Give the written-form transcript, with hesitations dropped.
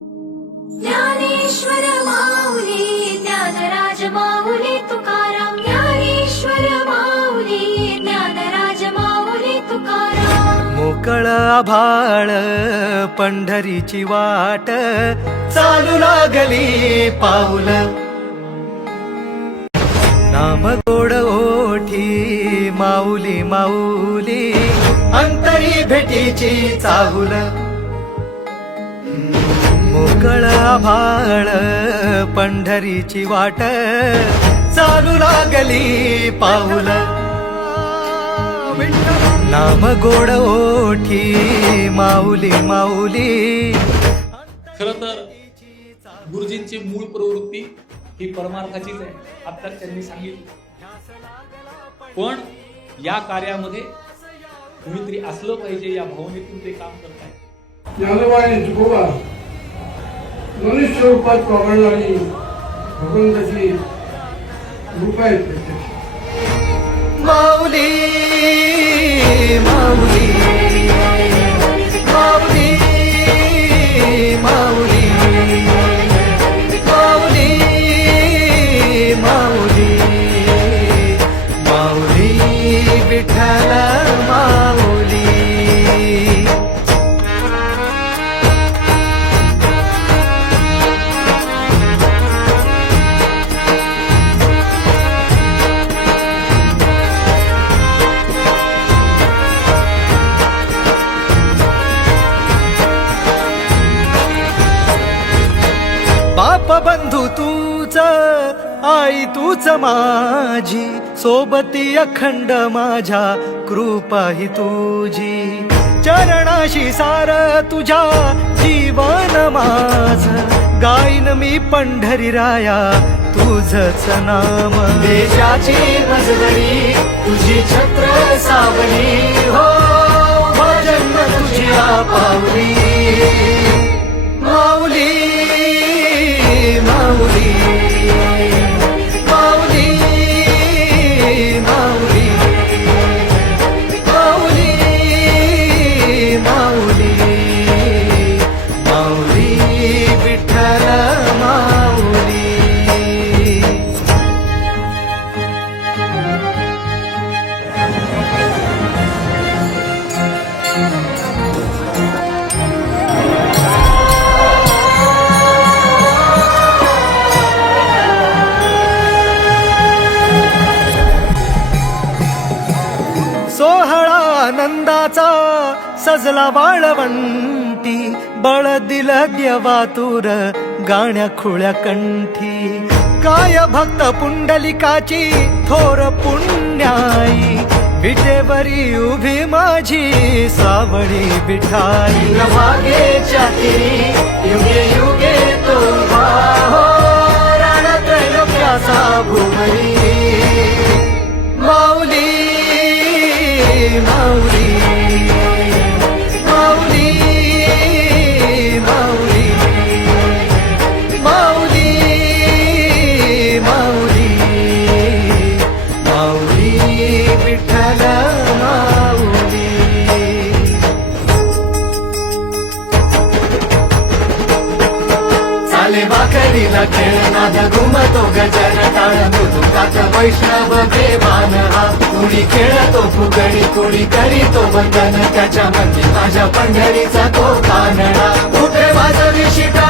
ज्ञानेश्वर माऊली ज्ञानराज माऊली तुकाराम ज्ञानेश्वर माऊली ज्ञानराज माऊली तुकाराम मोकळ आभाळ पंढरीची वाट चालू लागली पाऊल नाम गोड ओठी माऊली माऊली अंतरी भेटीची चाहुल मोकळ आभाळ पंढरीची वाट चालू लागली पाऊल नाम गोड ओठी माऊली माऊली खरं तर गुरुजींची मूळ प्रवृत्ती ही परमार्थाचीच आहे, आता त्यांनी सांगितलं. पण या कार्यामध्ये कुणीतरी असलं पाहिजे या भावनेतून ते काम करतायत. ज्ञानोबाने तुकोबा मनुष्य रूपात प्रमाणाने भगवंताची रूप आहेत प्रत्यक्ष. माऊली माऊली माऊली माऊली माऊली माऊली माऊली विठ्ठल माऊली. बाप बंधू तूच आई तूच माझी सोबती अखंड माझ्या कृपा ही तुझी चरणाशी सार तुझ्या जीवन माझ गाईन मी पंढरी राया तुझच नाम देशाची मजदरी तुझी छत्र सावली हो भजन तुझ्या पावली माऊली माऊली माऊली माऊली माऊली माऊली माऊली विठ्ठल माऊली. सोहळा आनंदाचा सजला वाळवंटी बळ दिलं देवातुर गाण्या खुळ्या कंठी काय भक्त पुंडलिकाची थोर पुण्याई विटेवरी उभी माझी सावळी विठाई मागेच्या तिरी युगे युगे तो हो रणत्रैलोक्याचा भुवरी माऊली माऊली माऊली माऊली माऊली माऊली माऊली विठ्ठल माऊली. चाले भाकरीला खेळ नाद घुमतो गजर टाळ मृदुकात वैष्णव देवान हा कुणी खेळतो फुगडी कुणी करीतो वंदन त्याच्या म्हणजे माझ्या पंढरीचा तो कानडा कुठे वाजवी शिटा